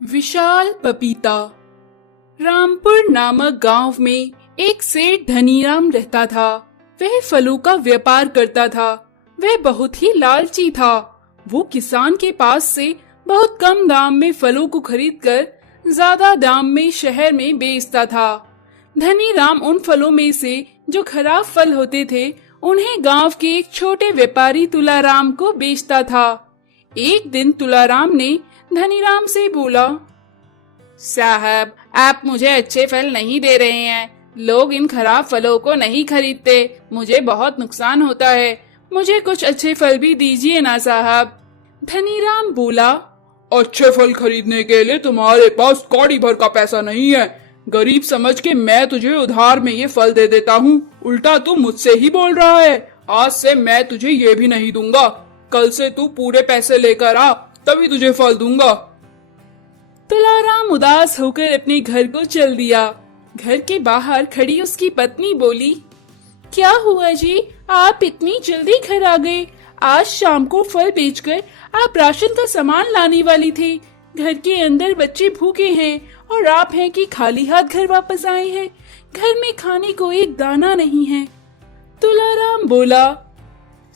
विशाल पपीता। रामपुर नामक गांव में एक सेठ धनीराम रहता था। वह फलों का व्यापार करता था। वह बहुत ही लालची था। वो किसान के पास से बहुत कम दाम में फलों को खरीदकर ज्यादा दाम में शहर में बेचता था। धनीराम उन फलों में से जो खराब फल होते थे उन्हें गांव के एक छोटे व्यापारी तुलाराम को बेचता था। एक दिन तुलाराम ने धनीराम से बोला, साहब, आप मुझे अच्छे फल नहीं दे रहे हैं। लोग इन खराब फलों को नहीं खरीदते। मुझे बहुत नुकसान होता है। मुझे कुछ अच्छे फल भी दीजिए ना साहब। धनीराम बोला, अच्छे फल खरीदने के लिए तुम्हारे पास कौड़ी भर का पैसा नहीं है। गरीब समझ के मैं तुझे उधार में ये फल दे देता हूँ। उल्टा तू मुझसे ही बोल रहा है। आज से मैं तुझे ये भी नहीं दूंगा। कल से तू पूरे पैसे लेकर आ, तभी तुझे फल दूंगा। तुलाराम उदास होकर अपने घर को चल दिया। घर के बाहर खड़ी उसकी पत्नी बोली, क्या हुआ जी, आप इतनी जल्दी घर आ गए? आज शाम को फल बेचकर आप राशन का सामान लाने वाली थे। घर के अंदर बच्चे भूखे हैं और आप हैं कि खाली हाथ घर वापस आए हैं। घर में खाने को एक दाना नहीं है। तुलाराम बोला,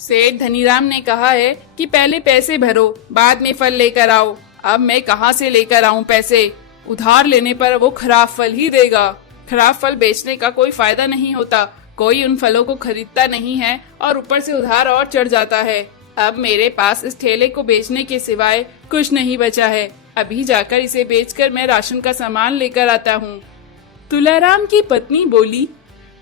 सेठ धनीराम ने कहा है कि पहले पैसे भरो, बाद में फल लेकर आओ। अब मैं कहाँ से लेकर आऊँ पैसे? उधार लेने पर वो खराब फल ही देगा। खराब फल बेचने का कोई फायदा नहीं होता। कोई उन फलों को खरीदता नहीं है और ऊपर से उधार और चढ़ जाता है। अब मेरे पास इस ठेले को बेचने के सिवाय कुछ नहीं बचा है। अभी जाकर इसे बेचकर मैं राशन का सामान लेकर आता हूँ। तुलाराम की पत्नी बोली,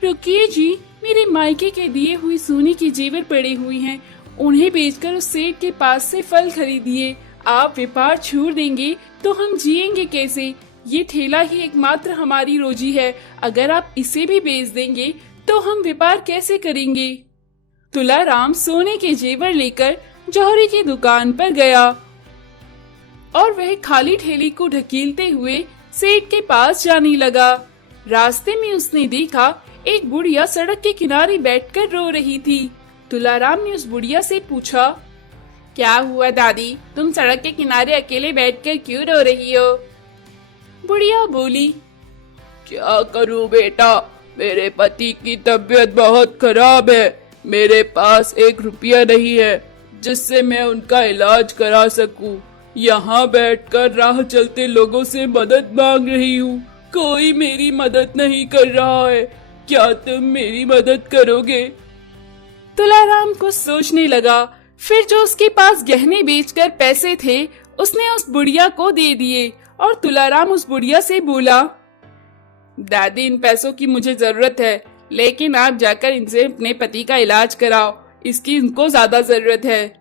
रुकिए जी, मेरे मायके के दिए हुई सोने की जेवर पड़ी हुई हैं। उन्हें बेचकर उस सेठ के पास से फल खरीदिए। आप व्यापार छोड़ देंगे तो हम जिएंगे कैसे? ये ठेला ही एकमात्र हमारी रोजी है। अगर आप इसे भी बेच देंगे तो हम व्यापार कैसे करेंगे? तुलाराम सोने के जेवर लेकर जौहरी की दुकान पर गया और वह खाली ठेली को ढकेलते हुए सेठ के पास जाने लगा। रास्ते में उसने देखा एक बुढ़िया सड़क के किनारे बैठकर रो रही थी। तुलाराम ने उस बुढ़िया से पूछा, क्या हुआ दादी, तुम सड़क के किनारे अकेले बैठकर क्यों रो रही हो? बुढ़िया बोली, क्या करूं बेटा, मेरे पति की तबीयत बहुत खराब है। मेरे पास 1 रुपया नहीं है जिससे मैं उनका इलाज करा सकूं। यहाँ बैठकर राह चलते लोगों से मदद मांग रही हूँ। कोई मेरी मदद नहीं कर रहा है। क्या तुम मेरी मदद करोगे? तुलाराम कुछ सोचने लगा। फिर जो उसके पास गहने बेचकर पैसे थे उसने उस बुढ़िया को दे दिए और तुलाराम उस बुढ़िया से बोला, दादी, इन पैसों की मुझे जरूरत है, लेकिन आप जाकर इनसे अपने पति का इलाज कराओ। इसकी इनको ज्यादा जरूरत है।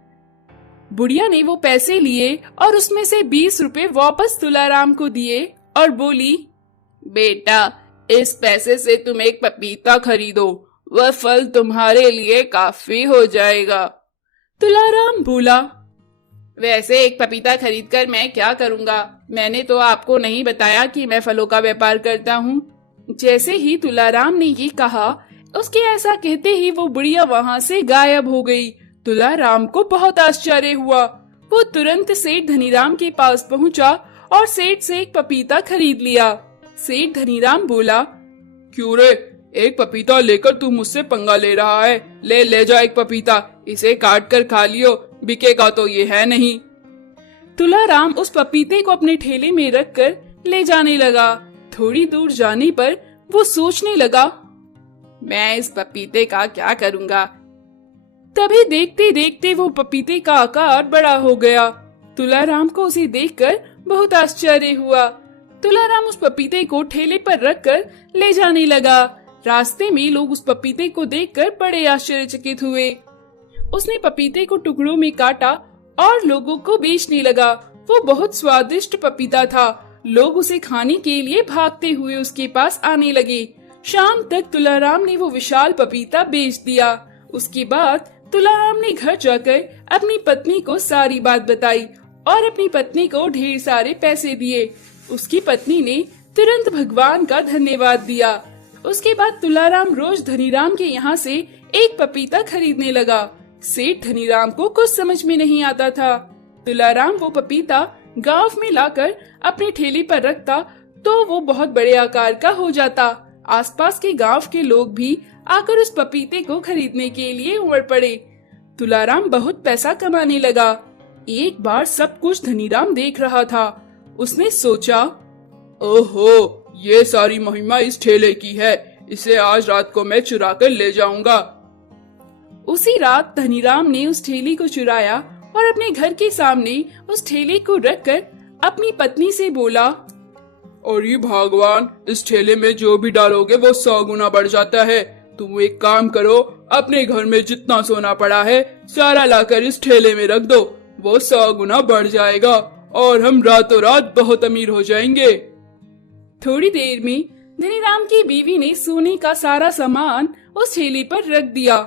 बुढ़िया ने वो पैसे लिए और उसमें से 20 रुपए वापस तुलाराम को दिए और बोली, बेटा, इस पैसे से तुम एक पपीता खरीदो। वह फल तुम्हारे लिए काफी हो जाएगा। तुलाराम बोला, वैसे एक पपीता खरीदकर मैं क्या करूंगा? मैंने तो आपको नहीं बताया कि मैं फलों का व्यापार करता हूँ। जैसे ही तुलाराम ने ये कहा, उसके ऐसा कहते ही वो बुढ़िया वहाँ से गायब हो गई। तुलाराम को बहुत आश्चर्य हुआ। वो तुरंत सेठ धनीराम के पास पहुँचा और सेठ से एक पपीता खरीद लिया। सेठ धनीराम बोला, क्यों रे, एक पपीता लेकर तू मुझसे पंगा ले रहा है? ले जा एक पपीता, इसे काट कर खा लियो, बिकेगा तो ये है नहीं। तुलाराम उस पपीते को अपने ठेले में रखकर ले जाने लगा। थोड़ी दूर जाने पर वो सोचने लगा, मैं इस पपीते का क्या करूंगा? तभी देखते देखते वो पपीते का आकार बड़ा हो गया। तुलाराम को उसे देखकर बहुत आश्चर्य हुआ। तुलाराम उस पपीते को ठेले पर रखकर ले जाने लगा। रास्ते में लोग उस पपीते को देखकर बड़े आश्चर्यचकित हुए। उसने पपीते को टुकड़ों में काटा और लोगों को बेचने लगा। वो बहुत स्वादिष्ट पपीता था। लोग उसे खाने के लिए भागते हुए उसके पास आने लगे। शाम तक तुलाराम ने वो विशाल पपीता बेच दिया। उसके बाद तुलाराम ने घर जाकर अपनी पत्नी को सारी बात बताई और अपनी पत्नी को ढेर सारे पैसे दिए। उसकी पत्नी ने तुरंत भगवान का धन्यवाद दिया। उसके बाद तुलाराम रोज धनीराम के यहाँ से एक पपीता खरीदने लगा। सेठ धनीराम को कुछ समझ में नहीं आता था। तुलाराम वो पपीता गांव में लाकर अपने ठेले पर रखता तो वो बहुत बड़े आकार का हो जाता। आसपास के गांव के लोग भी आकर उस पपीते को खरीदने के लिए उमड़ पड़े। तुलाराम बहुत पैसा कमाने लगा। एक बार सब कुछ धनीराम देख रहा था। उसने सोचा, ओहो, ये सारी महिमा इस ठेले की है। इसे आज रात को मैं चुरा कर ले जाऊंगा। उसी रात धनीराम ने उस ठेले को चुराया और अपने घर के सामने उस ठेले को रखकर अपनी पत्नी से बोला, अरे भगवान, इस ठेले में जो भी डालोगे वो 100 गुना बढ़ जाता है। तुम एक काम करो, अपने घर में जितना सोना पड़ा है सारा लाकर इस ठेले में रख दो। वो 100 गुना बढ़ जाएगा और हम रातों रात बहुत अमीर हो जाएंगे। थोड़ी देर में धनीराम की बीवी ने सोने का सारा सामान उस ठेले पर रख दिया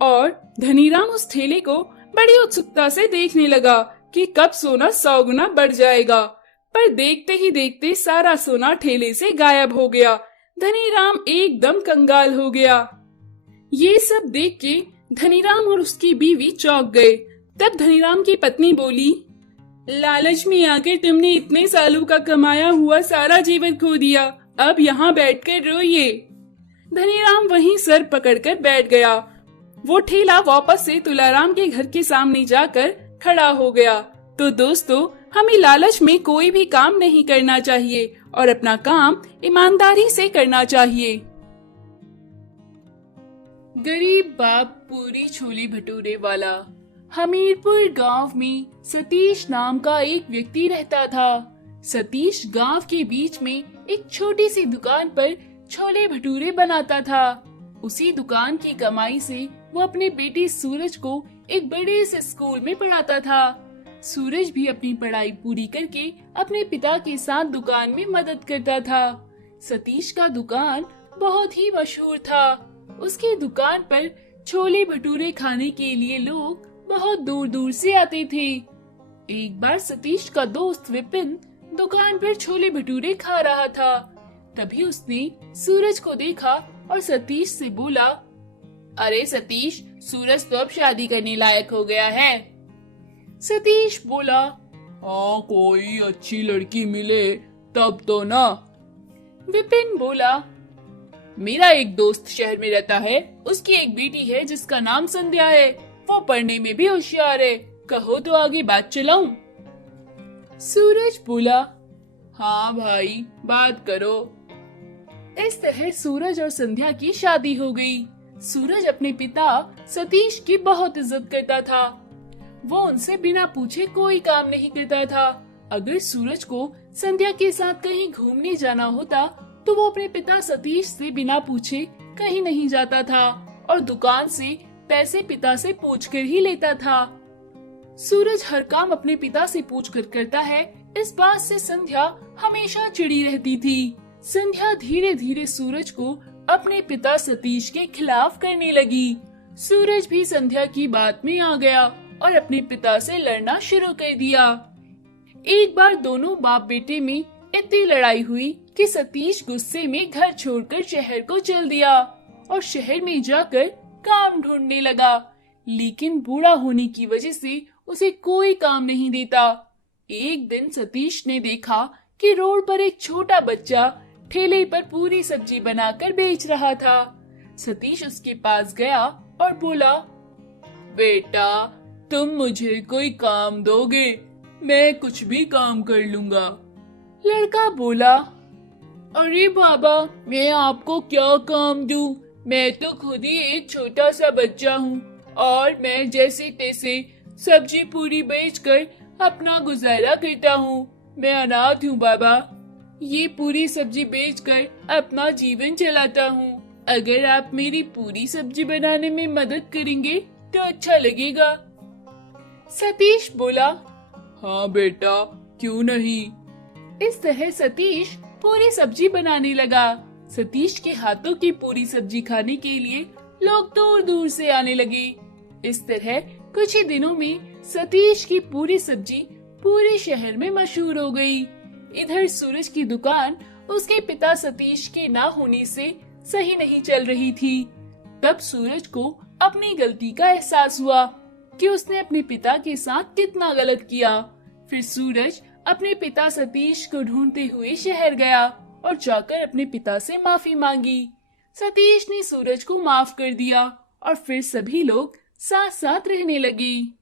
और धनीराम उस ठेले को बड़ी उत्सुकता से देखने लगा कि कब सोना 100 गुना बढ़ जाएगा। पर देखते ही देखते सारा सोना ठेले से गायब हो गया। धनीराम एकदम कंगाल हो गया। ये सब देख के धनीराम और उसकी बीवी चौंक गए। तब धनीराम की पत्नी बोली, लालच में आकर तुमने इतने सालों का कमाया हुआ सारा जीवन खो दिया। अब यहाँ बैठकर रोइए। धनीराम वहीं सर पकड़कर बैठ गया। वो ठेला वापस से तुलाराम के घर के सामने जाकर खड़ा हो गया। तो दोस्तों, हमें लालच में कोई भी काम नहीं करना चाहिए और अपना काम ईमानदारी से करना चाहिए। गरीब बाप पूरी छोले भटूरे वाला। हमीरपुर गांव में सतीश नाम का एक व्यक्ति रहता था। सतीश गांव के बीच में एक छोटी सी दुकान पर छोले भटूरे बनाता था। उसी दुकान की कमाई से वो अपने बेटे सूरज को एक बड़े से स्कूल में पढ़ाता था। सूरज भी अपनी पढ़ाई पूरी करके अपने पिता के साथ दुकान में मदद करता था। सतीश का दुकान बहुत ही मशहूर था। उसकी दुकान पर छोले भटूरे खाने के लिए लोग बहुत दूर दूर से आते थे। एक बार सतीश का दोस्त विपिन दुकान पर छोले भटूरे खा रहा था। तभी उसने सूरज को देखा और सतीश से बोला, अरे सतीश, सूरज तो अब शादी करने लायक हो गया है। सतीश बोला, हाँ, कोई अच्छी लड़की मिले तब तो ना। विपिन बोला, मेरा एक दोस्त शहर में रहता है। उसकी एक बेटी है जिसका नाम संध्या है। वो पढ़ने में भी होशियार है। कहो तो आगे बात चलाऊं? सूरज बोला, हाँ भाई, बात करो। इस तरह सूरज और संध्या की शादी हो गई। सूरज अपने पिता सतीश की बहुत इज्जत करता था। वो उनसे बिना पूछे कोई काम नहीं करता था। अगर सूरज को संध्या के साथ कहीं घूमने जाना होता तो वो अपने पिता सतीश से बिना पूछे कहीं नहीं जाता था और दुकान से पैसे पिता से पूछकर ही लेता था। सूरज हर काम अपने पिता से पूछकर करता है, इस बात से संध्या हमेशा चिड़ी रहती थी। संध्या धीरे धीरे सूरज को अपने पिता सतीश के खिलाफ करने लगी। सूरज भी संध्या की बात में आ गया और अपने पिता से लड़ना शुरू कर दिया। एक बार दोनों बाप बेटे में इतनी लड़ाई हुई कि सतीश गुस्से में घर छोड़कर शहर को चल दिया और शहर में जाकर काम ढूंढने लगा। लेकिन बूढ़ा होने की वजह से उसे कोई काम नहीं देता। एक दिन सतीश ने देखा कि रोड पर एक छोटा बच्चा ठेले पर पूरी सब्जी बनाकर बेच रहा था। सतीश उसके पास गया और बोला, बेटा, तुम मुझे कोई काम दोगे? मैं कुछ भी काम कर लूंगा। लड़का बोला, अरे बाबा, मैं आपको क्या काम दूं? मैं तो खुद ही एक छोटा सा बच्चा हूँ और मैं जैसे तैसे सब्जी पूरी बेचकर अपना गुजारा करता हूँ। मैं अनाथ हूँ बाबा। ये पूरी सब्जी बेचकर अपना जीवन चलाता हूँ। अगर आप मेरी पूरी सब्जी बनाने में मदद करेंगे तो अच्छा लगेगा। सतीश बोला, हाँ बेटा, क्यों नहीं। इस तरह सतीश पूरी सब्जी बनाने लगा। सतीश के हाथों की पूरी सब्जी खाने के लिए लोग दूर दूर से आने लगे। इस तरह कुछ ही दिनों में सतीश की पूरी सब्जी पूरे शहर में मशहूर हो गई। इधर सूरज की दुकान उसके पिता सतीश के ना होने से सही नहीं चल रही थी। तब सूरज को अपनी गलती का एहसास हुआ कि उसने अपने पिता के साथ कितना गलत किया। फिर सूरज अपने पिता सतीश को ढूंढते हुए शहर गया और जाकर अपने पिता से माफी मांगी। सतीश ने सूरज को माफ कर दिया और फिर सभी लोग साथ साथ रहने लगे।